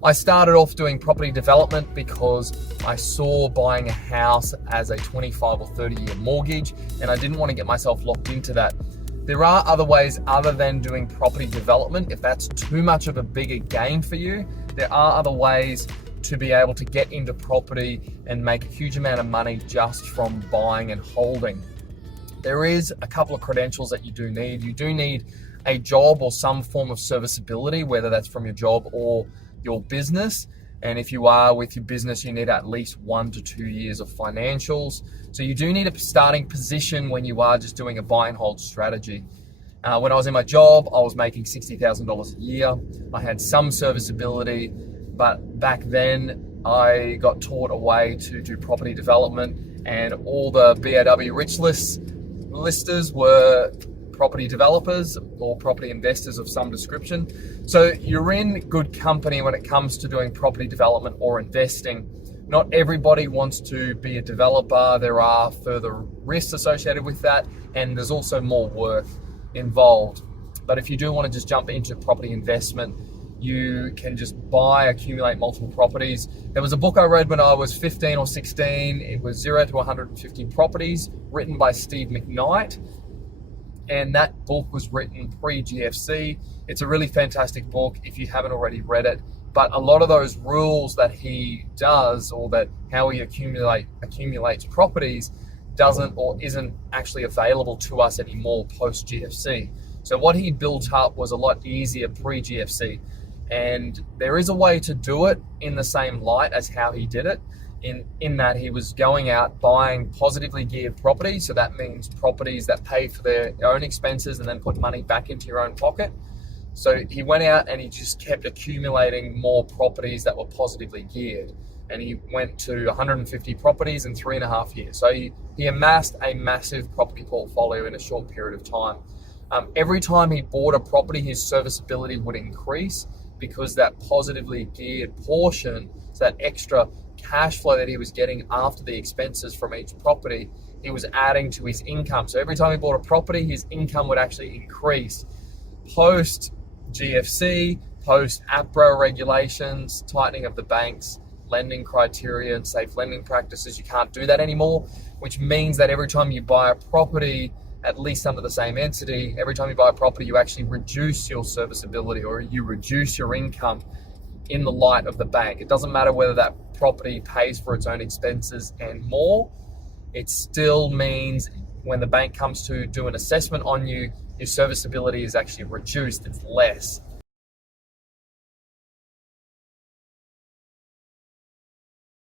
I started off doing property development because I saw buying a house as a 25 or 30 year mortgage, and I didn't want to get myself locked into that. There are other ways other than doing property development. If that's too much of a bigger game for you, there are other ways to be able to get into property and make a huge amount of money just from buying and holding. There is a couple of credentials that you do need. You do need a job or some form of serviceability, whether that's from your job or your business. And if you are with your business, you need at least 1 to 2 years of financials. So you do need a starting position when you are just doing a buy and hold strategy. When I was in my job, I was making $60,000 a year. I had some serviceability, but back then I got taught a way to do property development, and all the BAW rich listers were property developers or property investors of some description. So you're in good company when it comes to doing property development or investing. Not everybody wants to be a developer. There are further risks associated with that, and there's also more work involved. But if you do want to just jump into property investment, you can just accumulate multiple properties. There was a book I read when I was 15 or 16. It was 0 to 150 Properties, written by Steve McKnight. And that book was written pre-GFC. It's a really fantastic book if you haven't already read it. But a lot of those rules that he does, or that how he accumulates properties, doesn't or isn't actually available to us anymore post-GFC. So what he built up was a lot easier pre-GFC. And there is a way to do it in the same light as how he did it, in that he was going out buying positively geared properties. So that means properties that pay for their own expenses and then put money back into your own pocket. So he went out and he just kept accumulating more properties that were positively geared. And he went to 150 properties in 3.5 years. So he amassed a massive property portfolio in a short period of time. Every time he bought a property, his serviceability would increase, because that positively geared portion, so that extra cash flow that he was getting after the expenses from each property, he was adding to his income. So every time he bought a property, his income would actually increase. Post GFC, post APRA regulations, tightening of the banks, lending criteria and safe lending practices, you can't do that anymore, which means that every time you buy a property, at least under the same entity, every time you buy a property, you actually reduce your serviceability, or you reduce your income in the light of the bank. It doesn't matter whether that property pays for its own expenses and more. It still means when the bank comes to do an assessment on you, your serviceability is actually reduced. It's less.